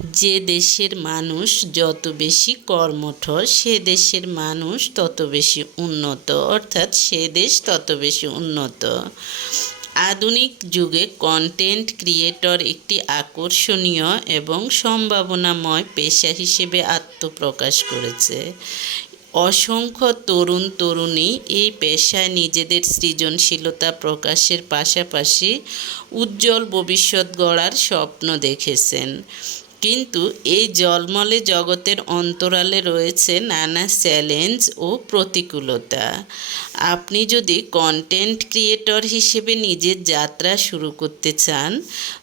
যে দেশের মানুষ যত বেশি কর্মঠ সে দেশের মানুষ তত বেশি উন্নত, অর্থাৎ সে দেশ তত বেশি উন্নত। আধুনিক যুগে কন্টেন্ট ক্রিয়েটর একটি আকর্ষণীয় এবং সম্ভাবনাময় পেশা হিসেবে আত্মপ্রকাশ করেছে। অসংখ্য তরুণ তরুণী এই পেশায় নিজেদের সৃজনশীলতা প্রকাশের পাশাপাশি উজ্জ্বল ভবিষ্যৎ গড়ার স্বপ্ন দেখেছেন। কিন্তু এই ঝলমলে জগতের অন্তরালে রয়েছে নানা চ্যালেঞ্জ ও প্রতিকূলতা। আপনি যদি কন্টেন্ট ক্রিয়েটর হিসেবে নিজের যাত্রা শুরু করতে চান,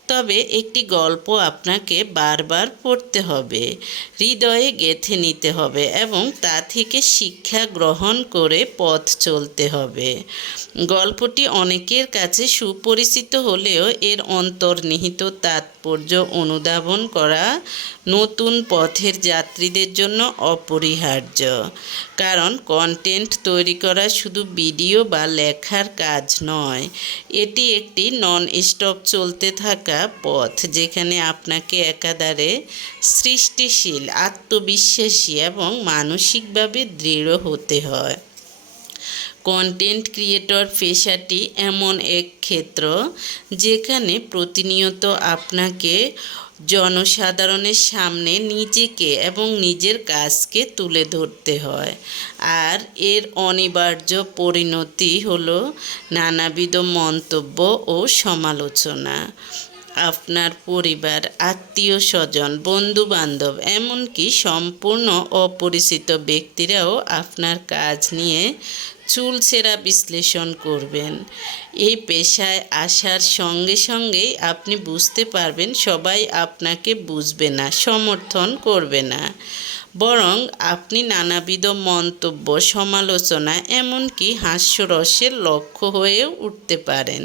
তবে একটি গল্প আপনাকে বারবার পড়তে হবে, হৃদয়ে গেঁথে নিতে হবে এবং তা থেকে শিক্ষা গ্রহণ করে পথ চলতে হবে। গল্পটি অনেকের কাছে সুপরিচিত হলেও এর অন্তর্নিহিত তাৎপর্য অনুধাবন করা নতুন পথের যাত্রীদের জন্য অপরিহার্য। কারণ কন্টেন্ট তৈরি করা শুধু ভিডিও বা লেখার কাজ নয়, এটি একটি নন স্টপ চলতে থাকা পথ, যেখানে আপনাকে একাধারে সৃষ্টিশীল, আত্মবিশ্বাসী এবং মানসিকভাবে দৃঢ় হতে হয়। কন্টেন্ট ক্রিয়েটর পেশাটি এমন এক ক্ষেত্র যেখানে প্রতিনিয়ত আপনাকে জনসাধারণের সামনে নিজেকে এবং নিজের কাজকে তুলে ধরতে হয়। আর এর অনিবার্য পরিণতি হলো নানাবিধ মন্তব্য ও সমালোচনা। আপনার পরিবার, আত্মীয় স্বজন, বন্ধু বান্ধব, এমনকি সম্পূর্ণ অপরিচিত ব্যক্তিরাও আপনার কাজ নিয়ে চুলচেরা বিশ্লেষণ করবেন। এই পেশায় আসার সঙ্গে সঙ্গেই আপনি বুঝতে পারবেন সবাই আপনাকে বুঝবে না, সমর্থন করবে না, বরং আপনি নানাবিধ মন্তব্য, সমালোচনা, এমনকি হাস্যরসের লক্ষ্য হয়েও উঠতে পারেন।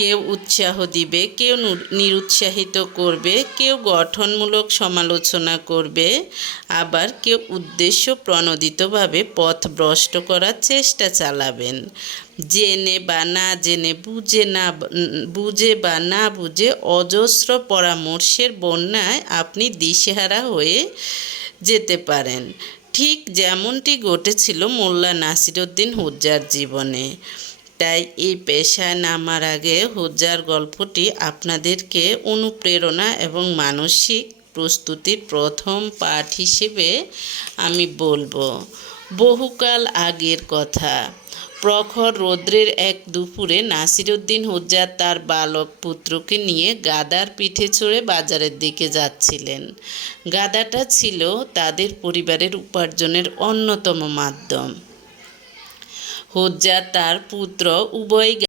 কেউ উৎসাহ দিবে, কেউ নিরুৎসাহিত করবে, কেউ গঠনমূলক সমালোচনা করবে, আবার কেউ উদ্দেশ্য প্রণোদিতভাবে পথভ্রষ্ট করার চেষ্টা চালাবেন। জেনে বা না জেনে, বুঝে বা না বুঝে অজস্র পরামর্শের বন্যায় আপনি দিশেহারা হয়ে যেতে পারেন, ঠিক যেমনটি ঘটেছিল মোল্লা নাসিরউদ্দিন হোজ্জার জীবনে। তাই এই পেশায় নামার আগে হোজ্জার গল্পটি আপনাদেরকে অনুপ্রেরণা এবং মানসিক প্রস্তুতির প্রথম পাঠ হিসেবে আমি বলবো। বহুকাল আগের কথা। প্রখর রৌদ্রের এক দুপুরে নাসিরউদ্দিন হোজ্জা তার বালক পুত্রকে নিয়ে গাধার পিঠে চড়ে বাজারের দিকে যাচ্ছিলেন। গাধাটা ছিল তাদের পরিবারের উপার্জনের অন্যতম মাধ্যম। হোজ্জা তার পুত্র উভয়